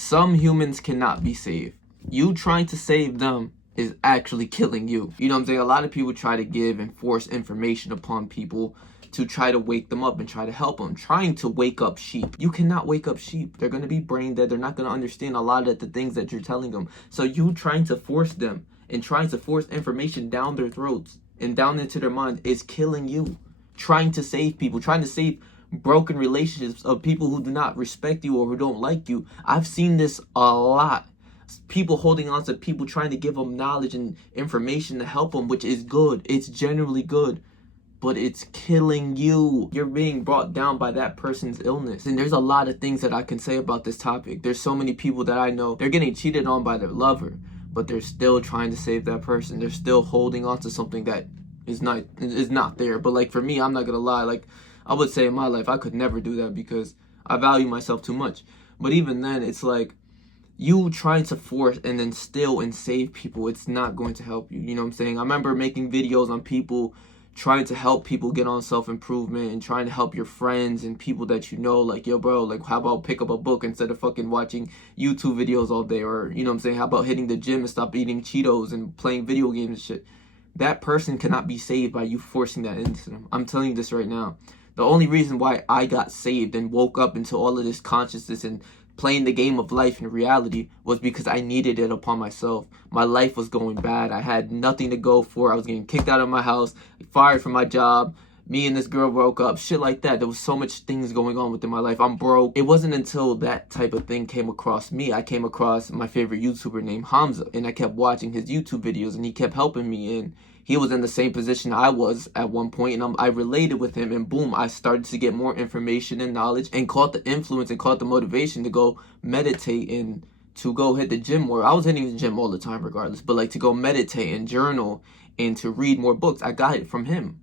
Some humans cannot be saved. You trying to save them is actually killing you. You know what I'm saying? A lot of people try to give and force information upon people to try to wake them up and try to help them. Trying to wake up sheep. You cannot wake up sheep. They're going to be brain dead. They're not going to understand a lot of the things that you're telling them. So you trying to force them and trying to force information down their throats and down into their mind is killing you. Trying to save people, trying to save broken relationships of people who do not respect you or who don't like you. I've seen this a lot. People holding on to people, trying to give them knowledge and information to help them, which is good. It's generally good, but it's killing you. You're being brought down by that person's illness. And there's a lot of things that I can say about this topic. There's so many people that I know, they're getting cheated on by their lover, but they're still trying to save that person. They're still holding on to something that is not there. But like for me, I'm not gonna lie, like I would say in my life, I could never do that because I value myself too much. But even then, it's like, you trying to force and then still and save people, it's not going to help you. You know what I'm saying? I remember making videos on people trying to help people get on self-improvement and trying to help your friends and people that you know, like, yo bro, like how about pick up a book instead of fucking watching YouTube videos all day? Or, you know what I'm saying, how about hitting the gym and stop eating Cheetos and playing video games and shit? That person cannot be saved by you forcing that into them. I'm telling you this right now. The only reason why I got saved and woke up into all of this consciousness and playing the game of life in reality was because I needed it upon myself. My life was going bad. I had nothing to go for. I was getting kicked out of my house, fired from my job. Me and this girl broke up, shit like that. There was so much things going on within my life. I'm broke. It wasn't until that type of thing came across me. I came across my favorite YouTuber named Hamza, and I kept watching his YouTube videos, and he kept helping me, and he was in the same position I was at one point, and I related with him, and boom, I started to get more information and knowledge and caught the influence and caught the motivation to go meditate and to go hit the gym more. I was hitting the gym all the time regardless, but like to go meditate and journal and to read more books, I got it from him.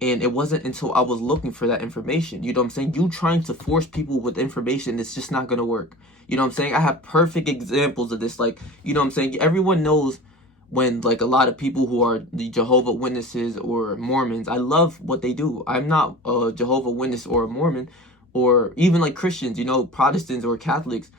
And it wasn't until I was looking for that information. You know what I'm saying? You trying to force people with information, it's just not going to work. You know what I'm saying? I have perfect examples of this. Like, you know what I'm saying? Everyone knows when, like, a lot of people who are the Jehovah's Witnesses or Mormons, I love what they do. I'm not a Jehovah's Witness or a Mormon, or even like Christians, you know, Protestants or Catholics.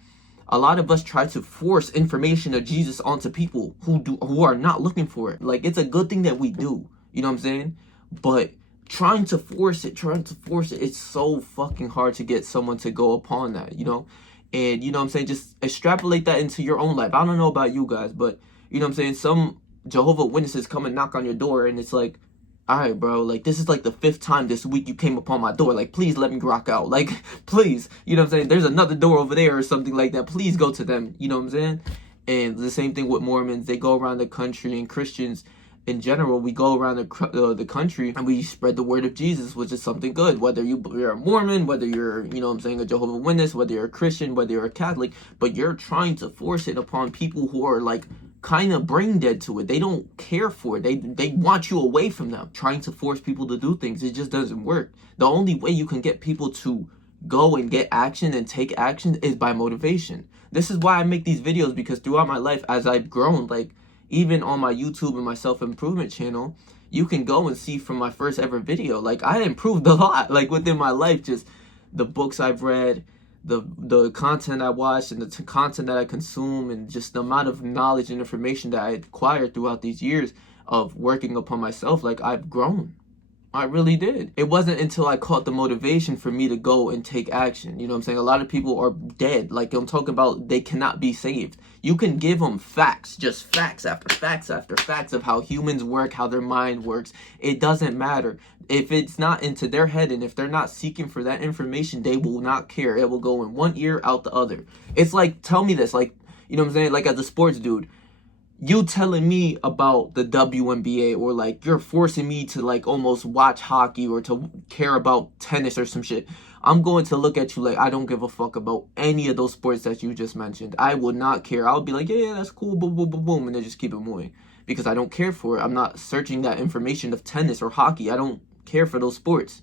A lot of us try to force information of Jesus onto people who are not looking for it. Like, it's a good thing that we do. You know what I'm saying? But trying to force it, it's so fucking hard to get someone to go upon that, you know? And, you know what I'm saying, just extrapolate that into your own life. I don't know about you guys, but, you know what I'm saying, some Jehovah's Witnesses come and knock on your door, and it's like, all right, bro, like, this is like the 5th time this week you came upon my door. Like, please let me rock out. Like, please, you know what I'm saying? There's another door over there or something like that. Please go to them, you know what I'm saying? And the same thing with Mormons. They go around the country, and Christians in general, we go around the country and we spread the word of Jesus, which is something good. Whether you're a Mormon, whether you're, you know what I'm saying, a Jehovah's Witness, whether you're a Christian, whether you're a Catholic, but you're trying to force it upon people who are like kind of brain dead to it. They don't care for it. They want you away from them. Trying to force people to do things, it just doesn't work. The only way you can get people to go and get action and take action is by motivation. This is why I make these videos, because throughout my life, as I've grown, like, even on my YouTube and my self-improvement channel, you can go and see from my first ever video, like, I improved a lot, like, within my life. Just the books I've read, the content I watched, and the content that I consume, and just the amount of knowledge and information that I acquired throughout these years of working upon myself. Like, I've grown. I really did. It wasn't until I caught the motivation for me to go and take action. You know what I'm saying? A lot of people are dead. Like, I'm talking about, they cannot be saved. You can give them facts, just facts after facts after facts of how humans work, how their mind works. It doesn't matter. If it's not into their head and if they're not seeking for that information, they will not care. It will go in one ear, out the other. It's like, tell me this, like, you know what I'm saying? Like, as a sports dude, you telling me about the WNBA, or like you're forcing me to like almost watch hockey or to care about tennis or some shit, I'm going to look at you like I don't give a fuck about any of those sports that you just mentioned. I would not care. I'll be like, yeah, that's cool, boom, boom, boom, boom, and then just keep it moving, because I don't care for it. I'm not searching that information of tennis or hockey. I don't care for those sports.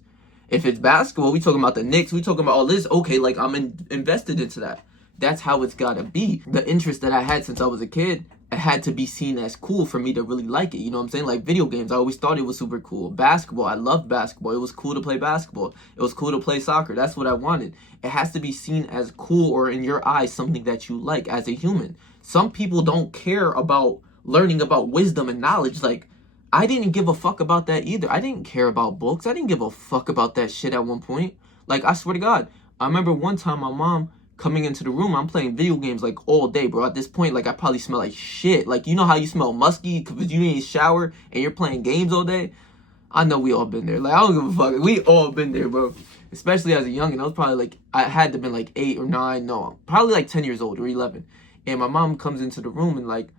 If it's basketball, we talking about the Knicks, we talking about all this, okay, like I'm invested into that. That's how it's gotta be. The interest that I had since I was a kid, it had to be seen as cool for me to really like it. You know what I'm saying? Like video games, I always thought it was super cool. Basketball, I loved basketball. It was cool to play basketball. It was cool to play soccer. That's what I wanted. It has to be seen as cool, or in your eyes, something that you like as a human. Some people don't care about learning about wisdom and knowledge. Like, I didn't give a fuck about that either. I didn't care about books. I didn't give a fuck about that shit at one point. Like, I swear to God, I remember one time my mom coming into the room, I'm playing video games like all day, bro. At this point, like, I probably smell like shit. Like, you know how you smell musky because you didn't shower and you're playing games all day? I know we all been there. Like, I don't give a fuck. We all been there, bro. Especially as a youngin'. I was probably like, I had to have been like 8 or 9. No, probably like 10 years old or 11. And my mom comes into the room and like,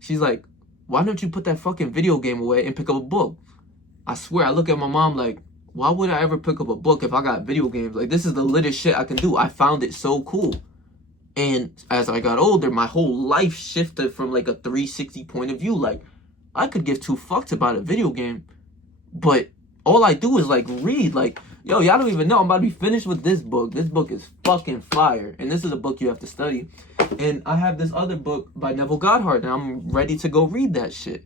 she's like, why don't you put that fucking video game away and pick up a book? I swear, I look at my mom like, why would I ever pick up a book if I got video games? Like, this is the littest shit I can do. I found it so cool. And as I got older, my whole life shifted from like a 360 point of view. Like, I could give two fucks about a video game, but all I do is like read. Like, yo, y'all don't even know. I'm about to be finished with this book. This book is fucking fire. And this is a book you have to study. And I have this other book by Neville Goddard, and I'm ready to go read that shit.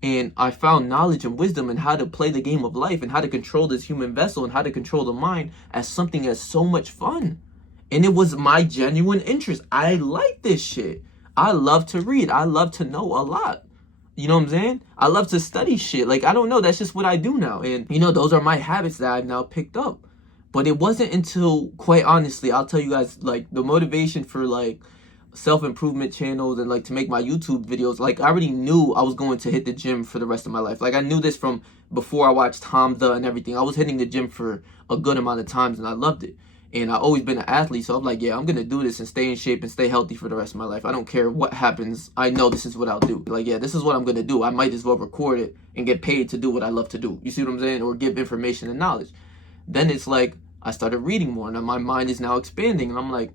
And I found knowledge and wisdom and how to play the game of life and how to control this human vessel and how to control the mind as something that's so much fun. And it was my genuine interest. I like this shit. I love to read. I love to know a lot. You know what I'm saying? I love to study shit. Like, I don't know. That's just what I do now. And, you know, those are my habits that I've now picked up. But it wasn't until, quite honestly, I'll tell you guys, like, the motivation for, like, self-improvement channels and like to make my YouTube videos, like, I already knew I was going to hit the gym for the rest of my life. Like, I knew this from before I watched Hamza and everything. I was hitting the gym for a good amount of times and I loved it. And I've always been an athlete, so I'm like, yeah, I'm gonna do this and stay in shape and stay healthy for the rest of my life. I don't care what happens. I know this is what I'll do. Like, yeah, this is what I'm gonna do. I might as well record it and get paid to do what I love to do. You see what I'm saying? Or give information and knowledge. Then it's like I started reading more and my mind is now expanding and I'm like,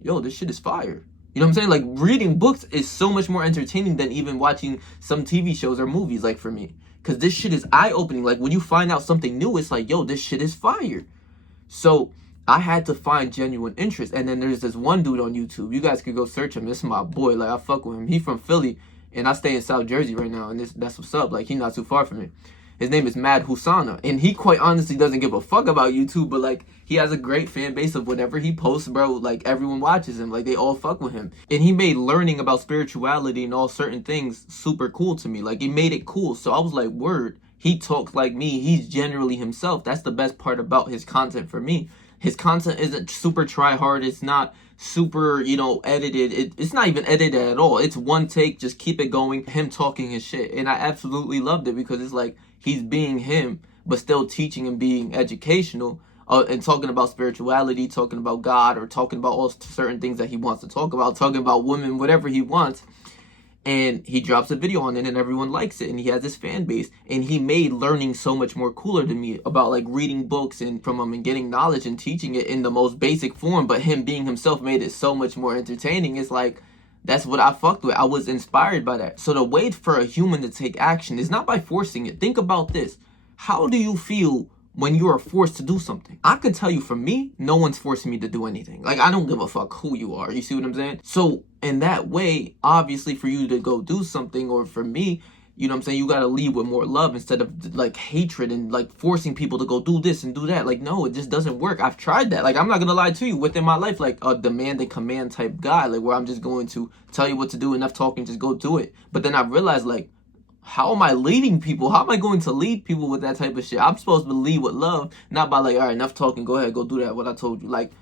yo, this shit is fire. You know what I'm saying? Like, reading books is so much more entertaining than even watching some TV shows or movies, like, for me. Because this shit is eye-opening. Like, when you find out something new, it's like, yo, this shit is fire. So I had to find genuine interest. And then there's this one dude on YouTube. You guys could go search him. This is my boy. Like, I fuck with him. He from Philly, and I stay in South Jersey right now. And that's what's up. Like, he not too far from me. His name is Mad Husana, and he quite honestly doesn't give a fuck about YouTube, but like, he has a great fan base of whatever he posts, bro. Like, everyone watches him, like, they all fuck with him. And he made learning about spirituality and all certain things super cool to me. Like, he made it cool. So I was like, word, he talks like me. He's generally himself. That's the best part about his content for me. His content isn't super try hard. It's not super, you know, edited. It's not even edited at all. It's one take, just keep it going, him talking his shit. And I absolutely loved it because it's like, he's being him, but still teaching and being educational and talking about spirituality, talking about God, or talking about all certain things that he wants to talk about, talking about women, whatever he wants. And he drops a video on it and everyone likes it. And he has this fan base. And he made learning so much more cooler to me about like reading books and from him and getting knowledge and teaching it in the most basic form. But him being himself made it so much more entertaining. It's like, that's what I fucked with. I was inspired by that. So the way for a human to take action is not by forcing it. Think about this. How do you feel when you are forced to do something? I can tell you, for me, no one's forcing me to do anything. Like, I don't give a fuck who you are. You see what I'm saying? So in that way, obviously for you to go do something, or for me, you know what I'm saying, you got to lead with more love instead of like hatred and like forcing people to go do this and do that. Like, no, it just doesn't work. I've tried that. Like, I'm not gonna lie to you, within my life, like a demand and command type guy, like where I'm just going to tell you what to do, enough talking, just go do it. But then I realized, like, how am I leading people? How am I going to lead people with that type of shit? I'm supposed to lead with love, not by like, all right, enough talking, go ahead, go do that, what I told you. Like,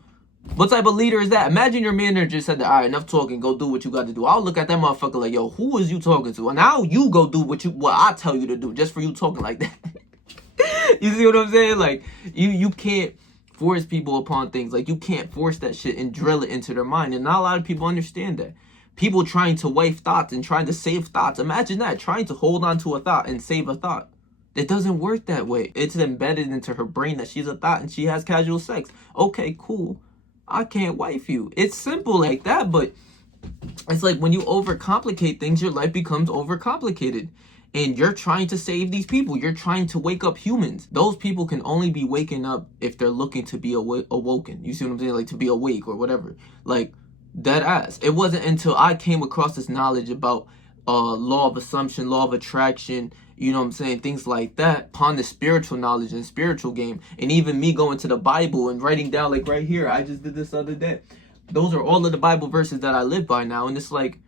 what type of leader is that? Imagine your manager said that, all right, enough talking, go do what you got to do. I'll look at that motherfucker like, yo, who is you talking to? And now you go do what I tell you to do, just for you talking like that. You see what I'm saying? Like, you can't force people upon things. Like, you can't force that shit and drill it into their mind. And not a lot of people understand that. People trying to wave thoughts and trying to save thoughts. Imagine that, trying to hold on to a thought and save a thought. It doesn't work that way. It's embedded into her brain that she's a thought and she has casual sex. Okay, cool. I can't wife you. It's simple like that, but it's like when you overcomplicate things, your life becomes overcomplicated. And you're trying to save these people. You're trying to wake up humans. Those people can only be waking up if they're looking to be awoken. You see what I'm saying? Like, to be awake or whatever. Like, dead ass. It wasn't until I came across this knowledge about law of assumption, law of attraction, you know what I'm saying, things like that, upon the spiritual knowledge and spiritual game. And even me going to the Bible and writing down, like right here, I just did this other day. Those are all of the Bible verses that I live by now. And it's like,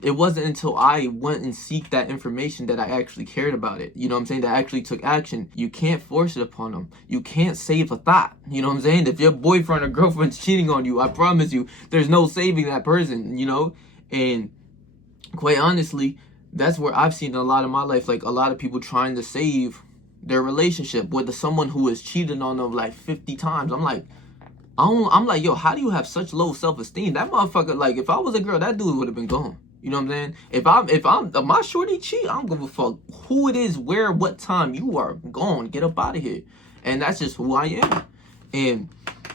it wasn't until I went and seek that information that I actually cared about it. You know what I'm saying? That I actually took action. You can't force it upon them. You can't save a thought. You know what I'm saying? If your boyfriend or girlfriend's cheating on you, I promise you, there's no saving that person, you know? And quite honestly, that's where I've seen a lot of my life, like a lot of people trying to save their relationship with someone who has cheated on them like 50 times. I'm like, yo, how do you have such low self-esteem? That motherfucker, like, if I was a girl, that dude would have been gone. You know what I'm saying? If my shorty cheat, I don't give a fuck who it is, where, what time. You are gone. Get up out of here. And that's just who I am. And,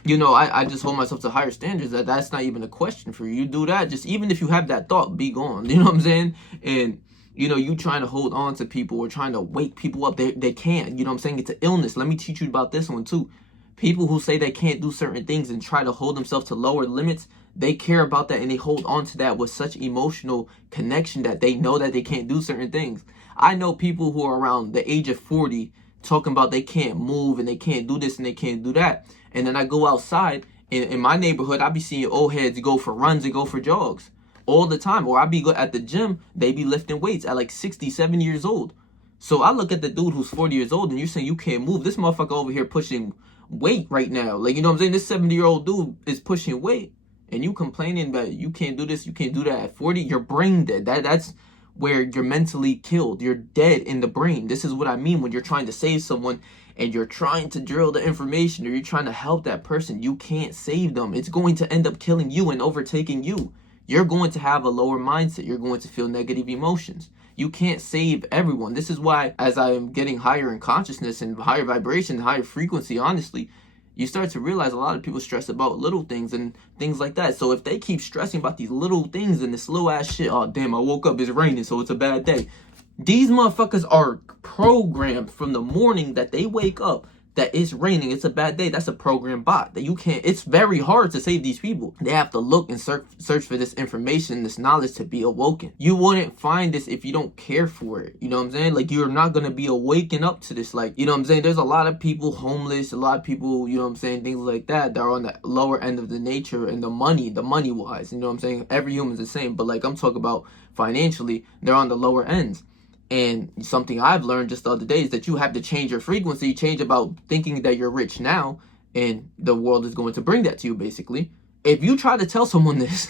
you know, I just hold myself to higher standards. That's not even a question for you. You do that, just even if you have that thought, be gone. You know what I'm saying? And, you know, you trying to hold on to people or trying to wake people up, they can't. You know what I'm saying? It's an illness. Let me teach you about this one too. People who say they can't do certain things and try to hold themselves to lower limits, they care about that and they hold on to that with such emotional connection that they know that they can't do certain things. I know people who are around the age of 40 talking about they can't move and they can't do this and they can't do that. And then I go outside in my neighborhood, I be seeing old heads go for runs and go for jogs all the time. Or I be at the gym, they be lifting weights at like 67 years old. So I look at the dude who's 40 years old and you're saying you can't move. This motherfucker over here pushing weight right now. Like, you know what I'm saying? This 70-year-old dude is pushing weight. And you complaining that you can't do this, you can't do that at 40, you're brain dead. That's where you're mentally killed. You're dead in the brain. This is what I mean when you're trying to save someone and you're trying to drill the information or you're trying to help that person. You can't save them. It's going to end up killing you and overtaking you. You're going to have a lower mindset. You're going to feel negative emotions. You can't save everyone. This is why, as I am getting higher in consciousness and higher vibration, higher frequency, honestly, you start to realize a lot of people stress about little things and things like that. So if they keep stressing about these little things and this little ass shit, oh damn, I woke up, it's raining, so it's a bad day. These motherfuckers are programmed from the morning that they wake up that it's raining, it's a bad day. That's a program bot that you can't, it's very hard to save these people. They have to look and search for this information, this knowledge to be awoken. You wouldn't find this if you don't care for it. You know what I'm saying? Like, you're not going to be awakened up to this. Like, you know what I'm saying? There's a lot of people homeless, a lot of people, you know what I'm saying, things like that are on the lower end of the nature and the money wise. You know what I'm saying? Every human's the same. But like, I'm talking about financially, they're on the lower ends. And something I've learned just the other day is that you have to change your frequency, change about thinking that you're rich now, and the world is going to bring that to you, basically. If you try to tell someone this,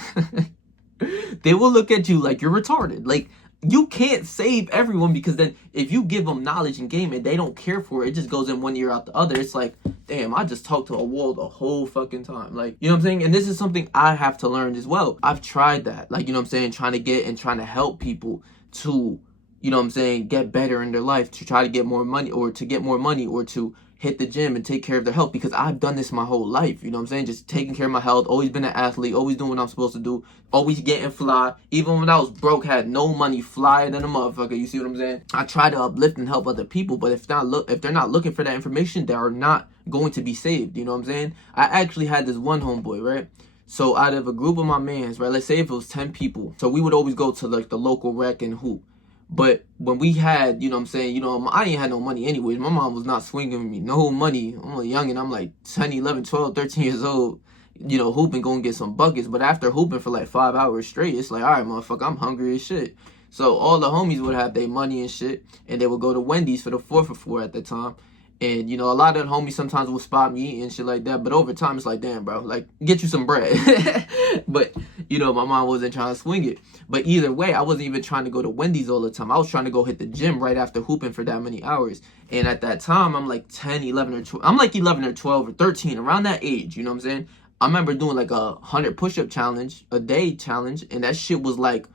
they will look at you like you're retarded. Like, you can't save everyone, because then if you give them knowledge and game and they don't care for it, it just goes in one ear out the other. It's like, damn, I just talked to a wall the whole fucking time. Like, you know what I'm saying? And this is something I have to learn as well. I've tried that. Like, you know what I'm saying? Trying to help people to, you know what I'm saying, get better in their life, to try to get more money or to hit the gym and take care of their health, because I've done this my whole life. You know what I'm saying? Just taking care of my health, always been an athlete, always doing what I'm supposed to do, always getting fly. Even when I was broke, had no money, flyer than a motherfucker. You see what I'm saying? I try to uplift and help other people, but if they're not looking for that information, they are not going to be saved. You know what I'm saying? I actually had this one homeboy, right? So out of a group of my mans, right, let's say if it was 10 people, so we would always go to like the local rec and hoop. But when we had, you know what I'm saying, you know, I ain't had no money anyways. My mom was not swinging me no money. I'm a young and I'm like 10, 11, 12, 13 years old, you know, hooping, going to get some buckets. But after hooping for like 5 hours straight, it's like, all right, motherfucker, I'm hungry as shit. So all the homies would have their money and shit, and they would go to Wendy's for the 4 for 4 at the time. And, you know, a lot of the homies sometimes would spot me eating and shit like that. But over time, it's like, damn, bro, like, get you some bread. But, you know, my mom wasn't trying to swing it. But either way, I wasn't even trying to go to Wendy's all the time. I was trying to go hit the gym right after hooping for that many hours. And at that time, I'm like 10, 11, or 12. I'm like 11 or 12 or 13, around that age. You know what I'm saying? I remember doing like a 100 push-up challenge, a day challenge. And that shit was like,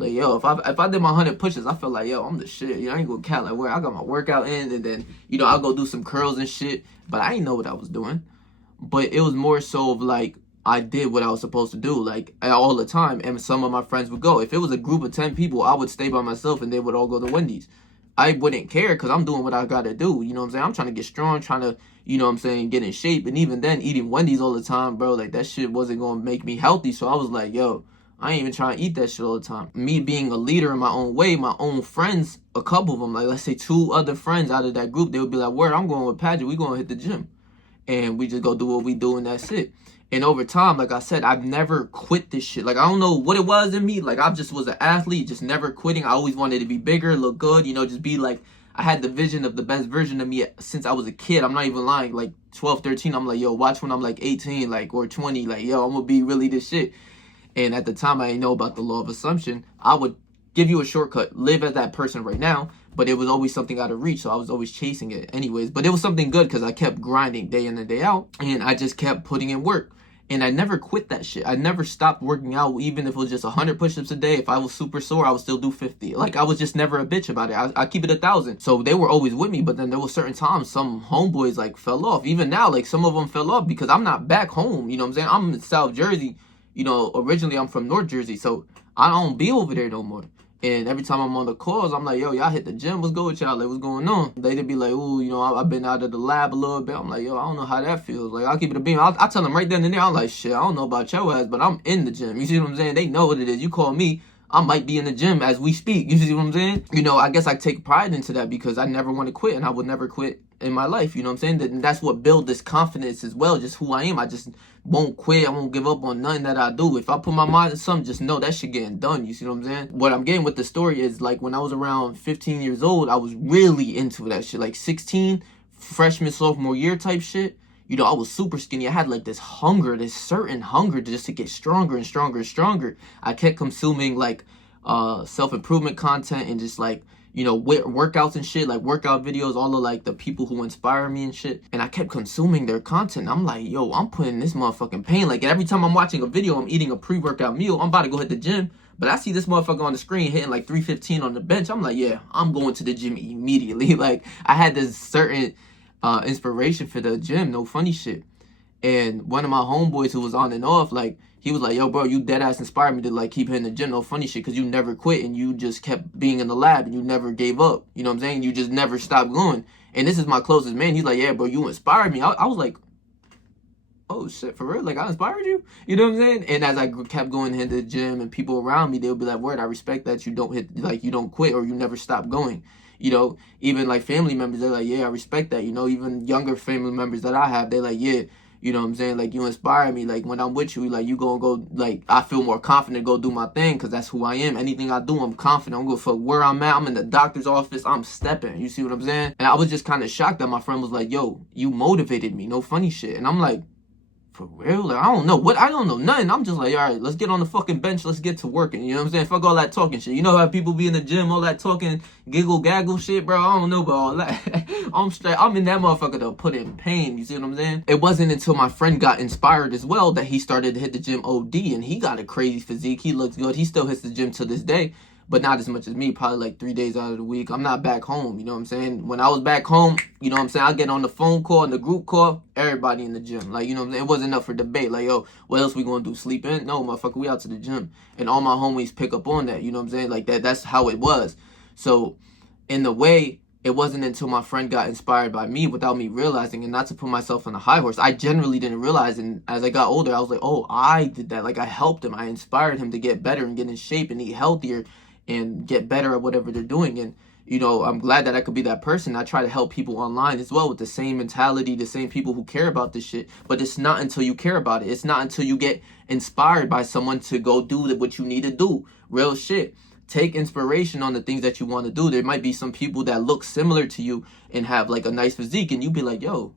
yo, if I did my 100 pushes, I felt like, yo, I'm the shit. You know, I ain't gonna count like where I got my workout in, and then, you know, I'll go do some curls and shit. But I didn't know what I was doing. But it was more so of like, I did what I was supposed to do, like, all the time. And some of my friends would go. If it was a group of 10 people, I would stay by myself and they would all go to Wendy's. I wouldn't care, because I'm doing what I gotta do. You know what I'm saying? I'm trying to get strong, trying to, you know what I'm saying, get in shape. And even then, eating Wendy's all the time, bro, like, that shit wasn't gonna make me healthy. So I was like, yo, I ain't even trying to eat that shit all the time. Me being a leader in my own way, my own friends, a couple of them, like let's say 2 other friends out of that group, they would be like, word, I'm going with Patrick. We going to hit the gym. And we just go do what we do and that's it. And over time, like I said, I've never quit this shit. Like, I don't know what it was in me. Like, I just was an athlete, just never quitting. I always wanted to be bigger, look good, you know, just be like, I had the vision of the best version of me since I was a kid. I'm not even lying. Like 12, 13, I'm like, yo, watch when I'm like 18, like, or 20, like, yo, I'm gonna be really this shit. And at the time, I didn't know about the law of assumption. I would give you a shortcut, live as that person right now, but it was always something out of reach, so I was always chasing it anyways. But it was something good because I kept grinding day in and day out, and I just kept putting in work. And I never quit that shit. I never stopped working out, even if it was just 100 push-ups a day. If I was super sore, I would still do 50. Like, I was just never a bitch about it. I keep it 1,000. So they were always with me, but then there were certain times some homeboys, like, fell off. Even now, like, some of them fell off because I'm not back home, you know what I'm saying? I'm in South Jersey. You know, originally I'm from North Jersey, so I don't be over there no more. And every time I'm on the calls, I'm like, yo, y'all hit the gym. What's good with y'all? Like, what's going on? They'd be like, ooh, you know, I've been out of the lab a little bit. I'm like, yo, I don't know how that feels. Like, I'll keep it a beam. I'll tell them right then and there. I'm like, shit, I don't know about your ass, but I'm in the gym. You see what I'm saying? They know what it is. You call me, I might be in the gym as we speak. You see what I'm saying? You know, I guess I take pride into that because I never want to quit, and I would never quit in my life. You know what I'm saying? That's what builds this confidence as well, just who I am. I just won't quit. I won't give up on nothing that I do. If I put my mind to something, just know that shit getting done. You see what I'm saying? What I'm getting with the story is, like, when I was around 15 years old, I was really into that shit. Like 16, freshman, sophomore year type shit. You know, I was super skinny. I had like this hunger, this certain hunger just to get stronger and stronger and stronger. I kept consuming like self-improvement content and just like, you know, workouts and shit, like workout videos, all of like the people who inspire me and shit. And I kept consuming their content. I'm like, yo, I'm putting this motherfucking pain. Like, every time I'm watching a video, I'm eating a pre-workout meal. I'm about to go hit the gym. But I see this motherfucker on the screen hitting like 315 on the bench. I'm like, yeah, I'm going to the gym immediately. Like, I had this certain inspiration for the gym, no funny shit. And one of my homeboys who was on and off, like, he was like, yo, bro, you dead ass inspired me to like keep hitting the gym, no funny shit, because you never quit and you just kept being in the lab and you never gave up. You know what I'm saying? You just never stopped going. And this is my closest man. He's like, yeah, bro, you inspired me. I was like, oh shit, for real? Like, I inspired you? You know what I'm saying? And as I kept going into the gym and people around me, they'll be like, word, I respect that you don't hit, like, you don't quit or you never stop going. You know, even like family members, they're like, yeah, I respect that. You know, even younger family members that I have, they're like, yeah, you know what I'm saying? Like, you inspire me. Like, when I'm with you, like, you gonna go, like, I feel more confident to go do my thing because that's who I am. Anything I do, I'm confident. I'm going for where I'm at. I'm in the doctor's office. I'm stepping. You see what I'm saying? And I was just kind of shocked that my friend was like, yo, you motivated me. No funny shit. And I'm like, for real? Like, I don't know what, I don't know nothing. I'm just like, all right, let's get on the fucking bench. Let's get to working. You know what I'm saying? Fuck all that talking shit. You know how people be in the gym, all that talking, giggle, gaggle shit, bro? I don't know about all that. I'm straight. I'm in that motherfucker to put in pain. You see what I'm saying? It wasn't until my friend got inspired as well that he started to hit the gym OD, and he got a crazy physique. He looks good. He still hits the gym to this day, but not as much as me, probably like 3 days out of the week. I'm not back home, you know what I'm saying? When I was back home, you know what I'm saying, I get on the phone call and the group call, everybody in the gym. Like, you know what I'm saying? It wasn't up for debate. Like, yo, what else we gonna do? Sleep in? No, motherfucker, we out to the gym. And all my homies pick up on that, you know what I'm saying? Like, that's how it was. So, in the way, it wasn't until my friend got inspired by me without me realizing, and not to put myself on a high horse. I generally didn't realize, and as I got older, I was like, oh, I did that. Like, I helped him. I inspired him to get better and get in shape and eat healthier and get better at whatever they're doing. And, you know, I'm glad that I could be that person. I try to help people online as well with the same mentality, the same people who care about this shit. But it's not until you care about it. It's not until you get inspired by someone to go do what you need to do. Real shit. Take inspiration on the things that you want to do. There might be some people that look similar to you and have like a nice physique, and you be like, yo,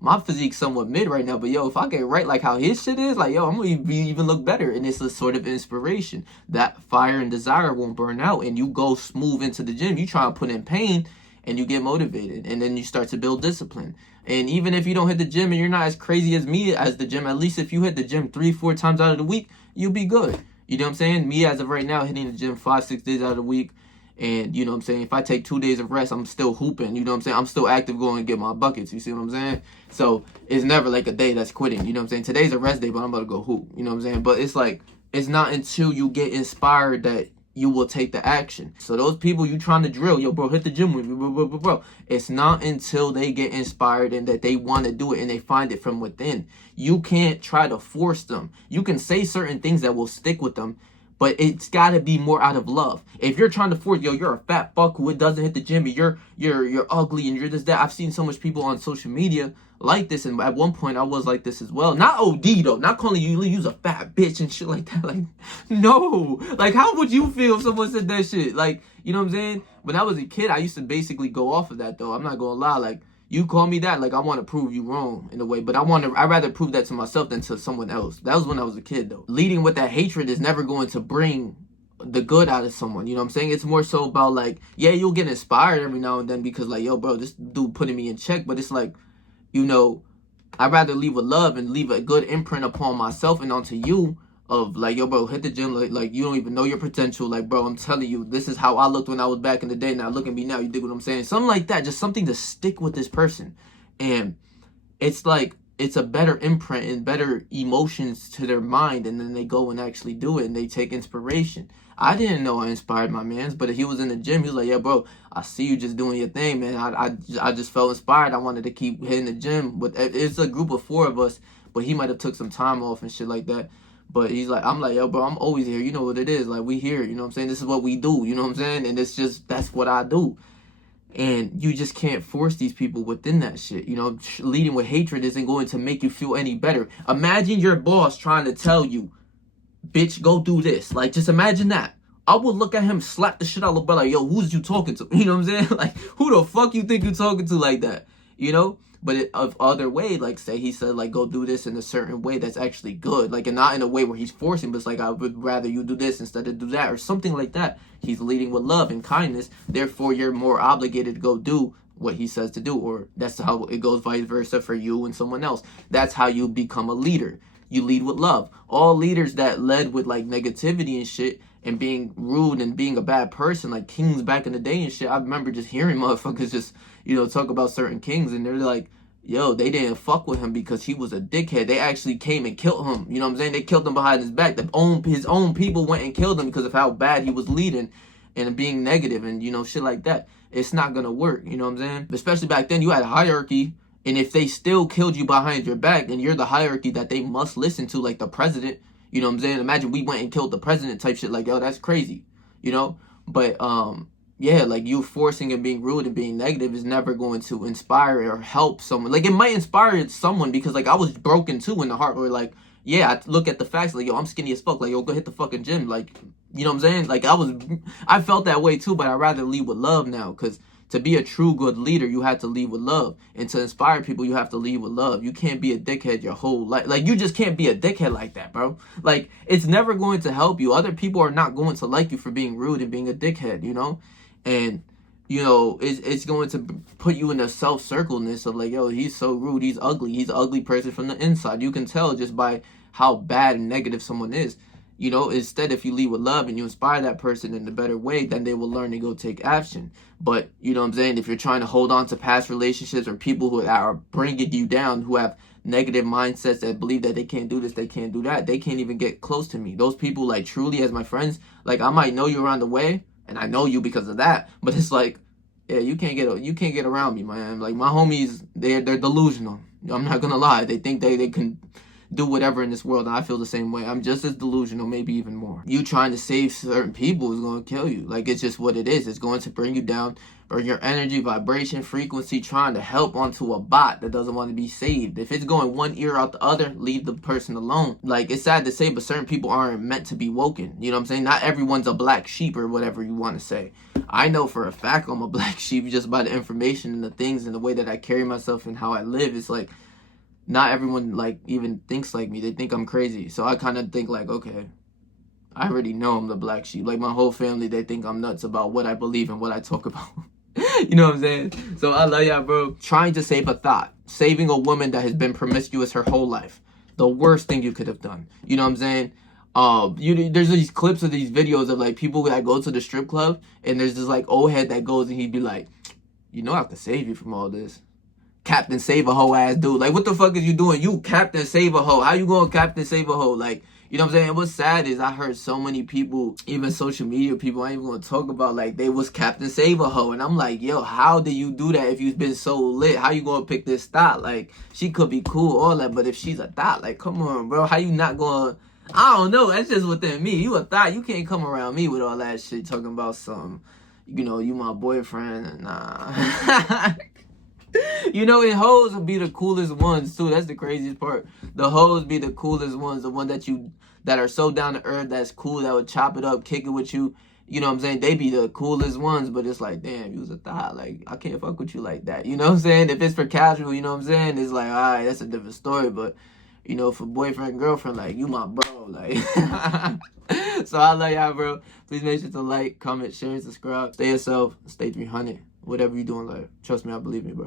my physique's somewhat mid right now, but yo, if I get right like how his shit is, like, yo, I'm gonna even look better. And it's a sort of inspiration. That fire and desire won't burn out, and you go smooth into the gym. You try to put in pain, and you get motivated, and then you start to build discipline. And even if you don't hit the gym and you're not as crazy as me as the gym, at least if you hit the gym 3-4 times out of the week, you'll be good. You know what I'm saying? Me, as of right now, hitting the gym 5-6 days out of the week. And, you know what I'm saying, if I take 2 days of rest, I'm still hooping. You know what I'm saying? I'm still active going and get my buckets. You see what I'm saying? So, it's never like a day that's quitting. You know what I'm saying? Today's a rest day, but I'm about to go hoop. You know what I'm saying? But it's like, it's not until you get inspired that you will take the action. So those people you trying to drill, yo, bro, hit the gym with me, bro. It's not until they get inspired and that they want to do it and they find it from within. You can't try to force them. You can say certain things that will stick with them, But it's gotta be more out of love. If you're trying to force, yo, you're a fat fuck who doesn't hit the gym, and you're ugly and you're this that. I've seen so much people on social media like this, and at one point I was like this as well. Not OD though, not calling you a fat bitch and shit like that. Like, no, like how would you feel if someone said that shit? Like, you know what I'm saying? When I was a kid, I used to basically go off of that though. I'm not gonna lie, like. You call me that, like I want to prove you wrong in a way, but I'd rather prove that to myself than to someone else. That was when I was a kid though. Leading with that hatred is never going to bring the good out of someone, you know what I'm saying? It's more so about like, yeah, you'll get inspired every now and then because like, yo, bro, this dude putting me in check, but it's like, you know, I'd rather leave with love and leave a good imprint upon myself and onto you of like, yo, bro, hit the gym. Like you don't even know your potential. Like, bro, I'm telling you, this is how I looked when I was back in the day. Now look at me now. You dig what I'm saying? Something like that. Just something to stick with this person. And it's like, it's a better imprint and better emotions to their mind. And then they go and actually do it and they take inspiration. I didn't know I inspired my mans, but he was in the gym. He was like, yeah, bro, I see you just doing your thing, man. I just felt inspired. I wanted to keep hitting the gym. But it's a group of 4 of us, but he might have took some time off and shit like that. But he's like, I'm like, yo, bro, I'm always here. You know what it is. Like, we here. You know what I'm saying? This is what we do. You know what I'm saying? And it's just, that's what I do. And you just can't force these people within that shit. You know, leading with hatred isn't going to make you feel any better. Imagine your boss trying to tell you, bitch, go do this. Like, just imagine that. I would look at him, slap the shit out of the like, yo, who's you talking to? You know what I'm saying? Like, who the fuck you think you talking to like that? You know? But of other way, like say he said like go do this in a certain way that's actually good, like and not in a way where he's forcing, but it's like I would rather you do this instead of do that or something like that. He's leading with love and kindness, therefore you're more obligated to go do what he says to do, or that's how it goes vice versa for you and someone else. That's how you become a leader. You lead with love. All leaders that led with like negativity and shit and being rude and being a bad person, like kings back in the day and shit, I remember just hearing motherfuckers just, you know, talk about certain kings and they're like, yo, they didn't fuck with him because he was a dickhead. They actually came and killed him. You know what I'm saying? They killed him behind his back. His own people went and killed him because of how bad he was leading and being negative and, you know, shit like that. It's not going to work. You know what I'm saying? Especially back then, you had a hierarchy. And if they still killed you behind your back, then you're the hierarchy that they must listen to, like the president. You know what I'm saying? Imagine we went and killed the president type shit. Like, yo, that's crazy. You know? But, yeah, like you forcing and being rude and being negative is never going to inspire or help someone. Like it might inspire someone because like I was broken too in the heart where like, yeah, I look at the facts like, yo, I'm skinny as fuck. Like, yo, go hit the fucking gym. Like, you know what I'm saying? Like I felt that way too, but I'd rather lead with love now because to be a true good leader, you have to lead with love. And to inspire people, you have to lead with love. You can't be a dickhead your whole life. Like, you just can't be a dickhead like that, bro. Like, it's never going to help you. Other people are not going to like you for being rude and being a dickhead, you know? And, you know, it's going to put you in a self-circleness of like, yo, he's so rude, he's ugly. He's an ugly person from the inside. You can tell just by how bad and negative someone is. You know, instead, if you lead with love and you inspire that person in a better way, then they will learn and go take action. But, you know what I'm saying, if you're trying to hold on to past relationships or people who are bringing you down, who have negative mindsets that believe that they can't do this, they can't do that, they can't even get close to me. Those people, like, truly as my friends, like, I might know you around the way, and I know you because of that, but it's like, yeah, you can't get around me, man. Like, my homies, they're delusional. I'm not gonna lie. They think they can do whatever in this world, and I feel the same way. I'm just as delusional, maybe even more. You trying to save certain people is going to kill you. Like, it's just what it is. It's going to bring you down, bring your energy, vibration, frequency, trying to help onto a bot that doesn't want to be saved. If it's going one ear out the other, leave the person alone. Like, it's sad to say, but certain people aren't meant to be woken. You know what I'm saying? Not everyone's a black sheep or whatever you want to say. I know for a fact I'm a black sheep just by the information and the things and the way that I carry myself and how I live. It's like, not everyone, like, even thinks like me. They think I'm crazy. So I kind of think, like, okay, I already know I'm the black sheep. Like, my whole family, they think I'm nuts about what I believe and what I talk about. You know what I'm saying? So I love y'all, bro. Trying to save a thought. Saving a woman that has been promiscuous her whole life. The worst thing you could have done. You know what I'm saying? There's these clips of these videos of, like, people that go to the strip club. And there's this, like, old head that goes and he'd be like, you know I have to save you from all this. Captain Save a Hoe ass dude. Like, what the fuck is you doing? You Captain Save a Hoe. How you going Captain Save a Hoe? Like, you know what I'm saying? What's sad is I heard so many people, even social media people, I ain't even going to talk about, like, they was Captain Save a Hoe. And I'm like, yo, how do you do that if you've been so lit? How you going to pick this thought? Like, she could be cool, all that, but if she's a thought, like, come on, bro. How you not going to... I don't know. That's just within me. You a thought. You can't come around me with all that shit talking about some, you my boyfriend. Nah. And hoes will be the coolest ones too. That's the craziest part. The hoes be the coolest ones. The one that are so down to earth, that's cool, that would chop it up, kick it with you. You know what I'm saying? They be the coolest ones, but it's like, damn, you was a thought. Like, I can't fuck with you like that. You know what I'm saying? If it's for casual, you know what I'm saying? It's like, all right, that's a different story. But, for boyfriend, girlfriend, like, you my bro. Like, so I love y'all, bro. Please make sure to like, comment, share, and subscribe. Stay yourself. Stay 300. Whatever you doing, like, trust me, I believe me, bro.